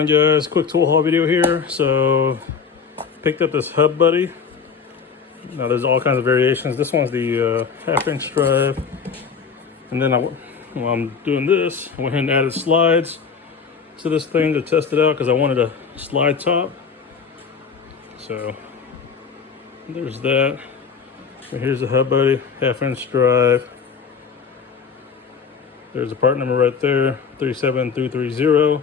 on, guys? Quick tool haul video here. So picked up this hub buddy. Now there's all kinds of variations. This one's the 1/2" drive, and then while I'm doing this, I went ahead and added slides to this thing to test it out because I wanted a slide top. So there's that. And here's the hub buddy, 1/2" drive. There's the part number right there, 37330.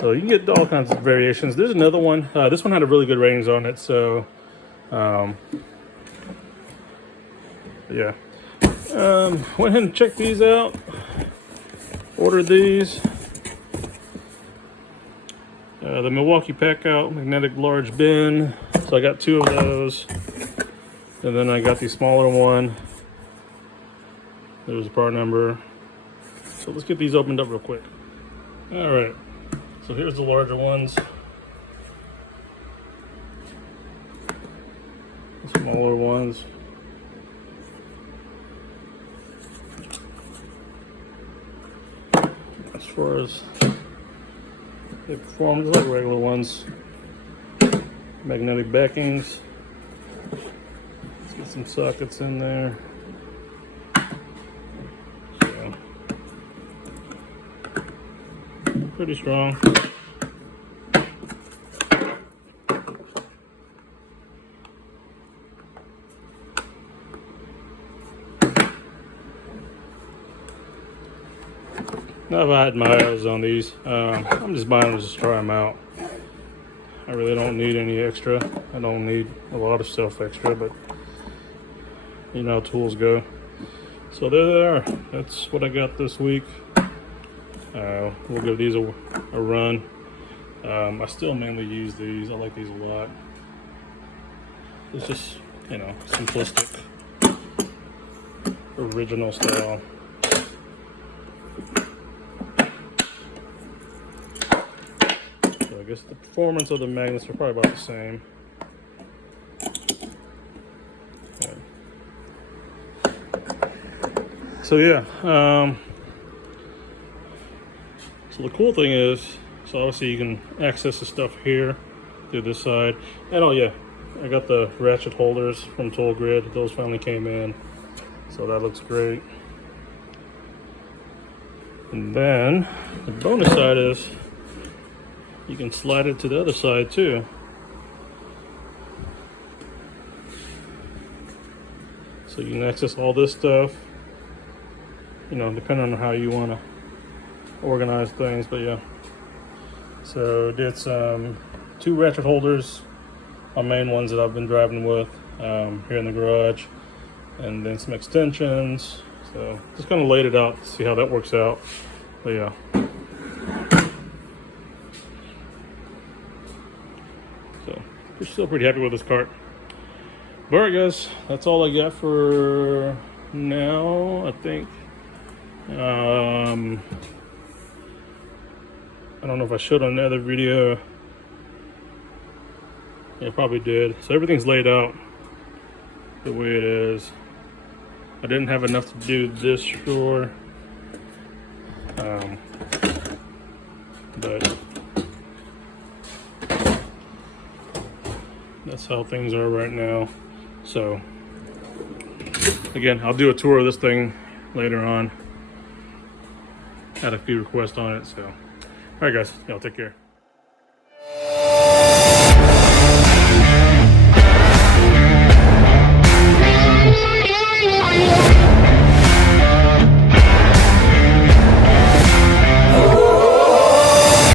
So you can get all kinds of variations. There's another one. This one had a really good ratings on it. So, yeah. Went ahead and checked these out. Ordered these. The Milwaukee Packout magnetic large bin. So I got 2 of those. And then I got the smaller one. There's the part number. So let's get these opened up real quick. All right. So here's the larger ones. The smaller ones. As far as they perform, just like regular ones. Magnetic backings. Let's get some sockets in there. So, pretty strong. I've had my eyes on these. I'm just buying them just to try them out. I really don't need any extra. I don't need a lot of stuff extra, but you know how tools go. So there they are. That's what I got this week. We'll give these a run. I still mainly use these. I like these a lot. It's just, you know, simplistic, original style. I guess the performance of the magnets are probably about the same. Okay. So yeah, so the cool thing is, so obviously you can access the stuff here through this side. And oh yeah, I got the ratchet holders from Tool Grid. Those finally came in, so that looks great. And then the bonus side is you can slide it to the other side too. So you can access all this stuff, you know, depending on how you want to organize things, but yeah. So did some 2 ratchet holders, my main ones that I've been driving with here in the garage, and then some extensions. So just kind of laid it out to see how that works out, but yeah. So still pretty happy with this cart. But alright guys, that's all I got for now, I think. I don't know if I showed on the other video. Yeah, probably did. So everything's laid out the way it is. I didn't have enough to do this drawer. But that's how things are right now. So again, I'll do a tour of this thing later on. Had a few requests on it, so all right guys, y'all take care.